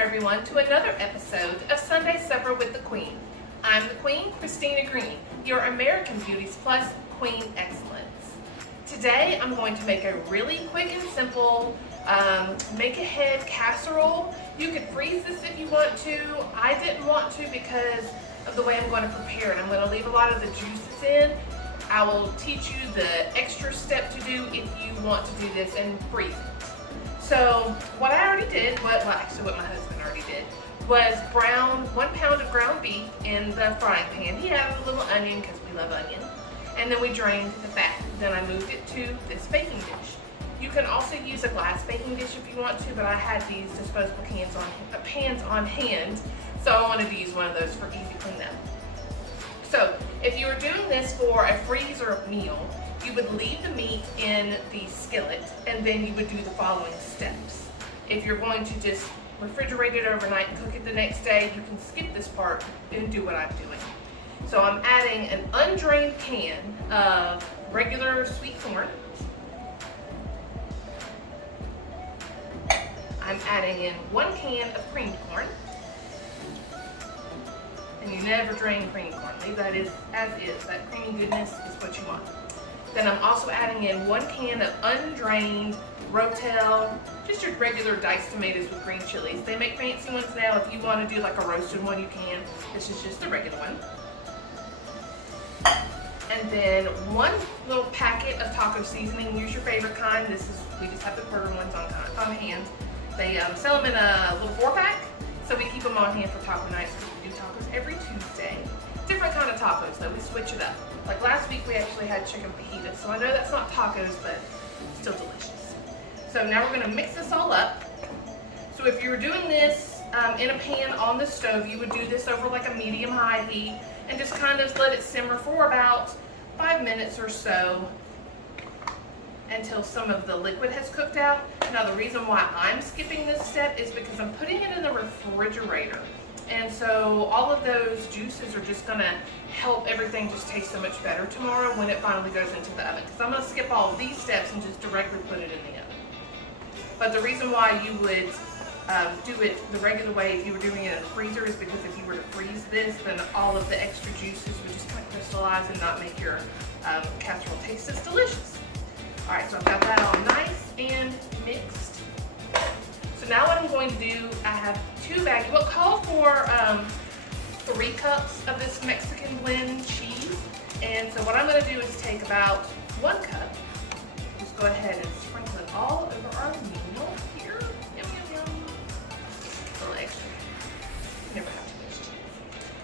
everyone to another episode of Sunday Supper with the Queen. I'm the Queen, Christina Green, your American Beauties Plus Queen Excellence. Today I'm going to make a really quick and simple make-ahead casserole. You could freeze this if you want to. I didn't want to because of the way I'm going to prepare it. I'm going to leave a lot of the juices in. I will teach you the extra step to do if you want to do this and freeze it. So what I already did, what my husband already did, was brown 1 pound of ground beef in the frying pan. He added a little onion because we love onion. And then we drained the fat. Then I moved it to this baking dish. You can also use a glass baking dish if you want to, but I had these disposable pans on hand, so I wanted to use one of those for easy cleanup. So if you were doing this for a freezer meal, you would leave the meat in the skillet and then you would do the following steps. If you're going to just refrigerate it overnight and cook it the next day, you can skip this part and do what I'm doing. So I'm adding an undrained can of regular sweet corn. I'm adding in 1 can of creamed corn. And you never drain creamed corn. Leave that as is. That creamy goodness is what you want. Then I'm also adding in 1 can of undrained Rotel, just your regular diced tomatoes with green chilies. They make fancy ones now. If you want to do like a roasted one, you can. This is just the regular one. And then 1 little packet of taco seasoning. Use your favorite kind. We just have the Kroger ones on hand. They sell them in a little 4-pack, so we keep them on hand for taco nights because we do tacos every Tuesday. Different kind of tacos though, we switch it up. Like last week we actually had chicken fajitas, so I know that's not tacos, but still delicious. So now we're gonna mix this all up. So if you were doing this in a pan on the stove, you would do this over like a medium-high heat and just kind of let it simmer for about 5 minutes or so until some of the liquid has cooked out. Now the reason why I'm skipping this step is because I'm putting it in the refrigerator. And so all of those juices are just gonna help everything just taste so much better tomorrow when it finally goes into the oven. Because I'm gonna skip all of these steps and just directly put it in the oven. But the reason why you would do it the regular way if you were doing it in the freezer is because if you were to freeze this, then all of the extra juices would just kind of crystallize and not make your casserole taste as delicious. All right, so I've got that all nice and mixed. So now what I'm going to do, I have 2 baggies. We'll call for 3 cups of this Mexican blend cheese. And so what I'm going to do is take about 1 cup. Just go ahead and sprinkle it all over our meal here. Yum, yum, yum. A little extra. You never have too much cheese.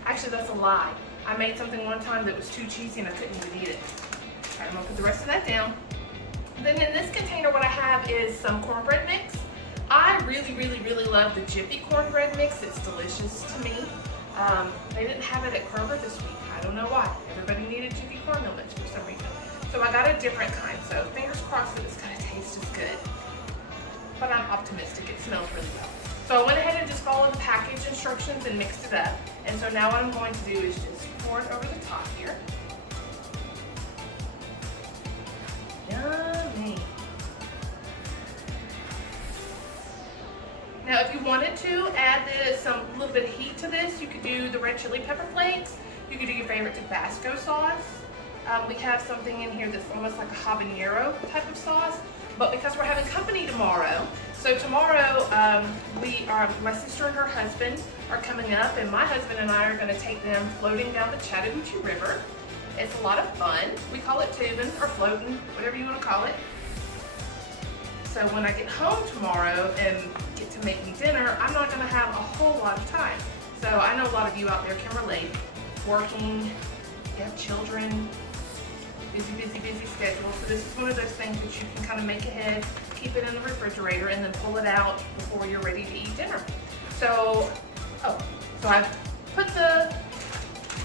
Actually, that's a lie. I made something one time that was too cheesy and I couldn't even eat it. All right, I'm going to put the rest of that down. Then in this container, what I have is some cornbread mix. I really love the Jiffy cornbread mix. It's delicious to me. They didn't have it at Kroger this week. I don't know why. Everybody needed Jiffy cornmeal mix for some reason. So I got a different kind. So fingers crossed that it's going to taste as good. But I'm optimistic. It smells really well. So I went ahead and just followed the package instructions and mixed it up. And so now what I'm going to do is just pour it over the top here. Yummy. Now if you wanted to add some little bit of heat to this, you could do the red chili pepper flakes. You could do your favorite Tabasco sauce. We have something in here that's almost like a habanero type of sauce, but because we're having company tomorrow, so tomorrow my sister and her husband are coming up, and my husband and I are going to take them floating down the Chattahoochee River. It's a lot of fun. We call it tubing or floating, whatever you want to call it. So when I get home tomorrow and get to make me dinner, I'm not going to have a whole lot of time. So I know a lot of you out there can relate. Working, you have children, busy schedule. So this is one of those things that you can kind of make ahead, keep it in the refrigerator, and then pull it out before you're ready to eat dinner. So I've put the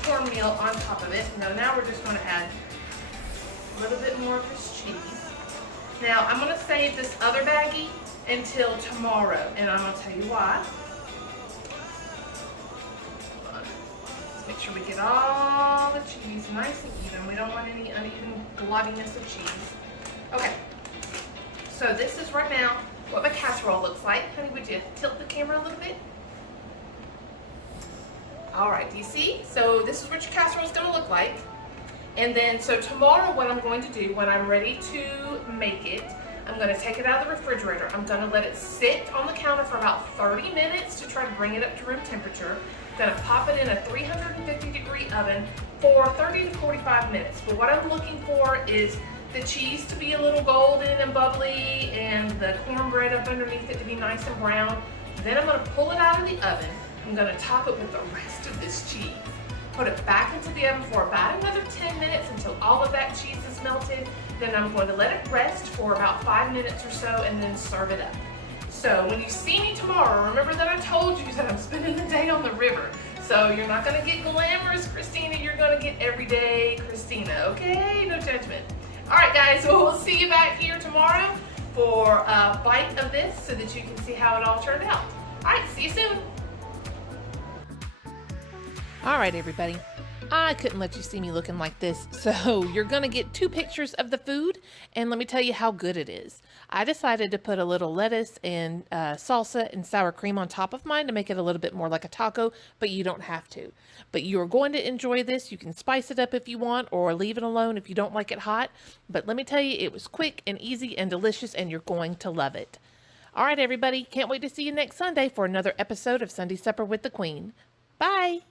cornmeal on top of it. Now we're just going to add a little bit more of this cheese. Now I'm going to save this other baggie until tomorrow, and I'm going to tell you why. Let's make sure we get all the cheese nice and even. We don't want any uneven globbiness of cheese. Okay, so this is right now what my casserole looks like. Honey, would you tilt the camera a little bit? All right, do you see? So this is what your casserole is gonna look like. And then, so tomorrow what I'm going to do when I'm ready to make it, I'm gonna take it out of the refrigerator. I'm gonna let it sit on the counter for about 30 minutes to try to bring it up to room temperature. I'm gonna pop it in a 350-degree oven for 30 to 45 minutes. But what I'm looking for is the cheese to be a little golden and bubbly and the cornbread up underneath it to be nice and brown. Then I'm gonna pull it out of the oven. I'm gonna top it with the rest of this cheese. Put it back into the oven for about another 10 minutes until all of that cheese is melted. Then I'm going to let it rest for about 5 minutes or so and then serve it up. So when you see me tomorrow, remember that I told you that I'm spending the day on the river. So you're not gonna get glamorous Christina, you're gonna get everyday Christina, okay? No judgment. All right guys, so we'll see you back here tomorrow for a bite of this so that you can see how it all turned out. All right, see you soon. All right, everybody. I couldn't let you see me looking like this, so you're gonna get 2 pictures of the food, and let me tell you how good it is. I decided to put a little lettuce and salsa and sour cream on top of mine to make it a little bit more like a taco, but you don't have to. But you're going to enjoy this. You can spice it up if you want, or leave it alone if you don't like it hot. But let me tell you, it was quick and easy and delicious, and you're going to love it. All right, everybody. Can't wait to see you next Sunday for another episode of Sunday Supper with the Queen. Bye.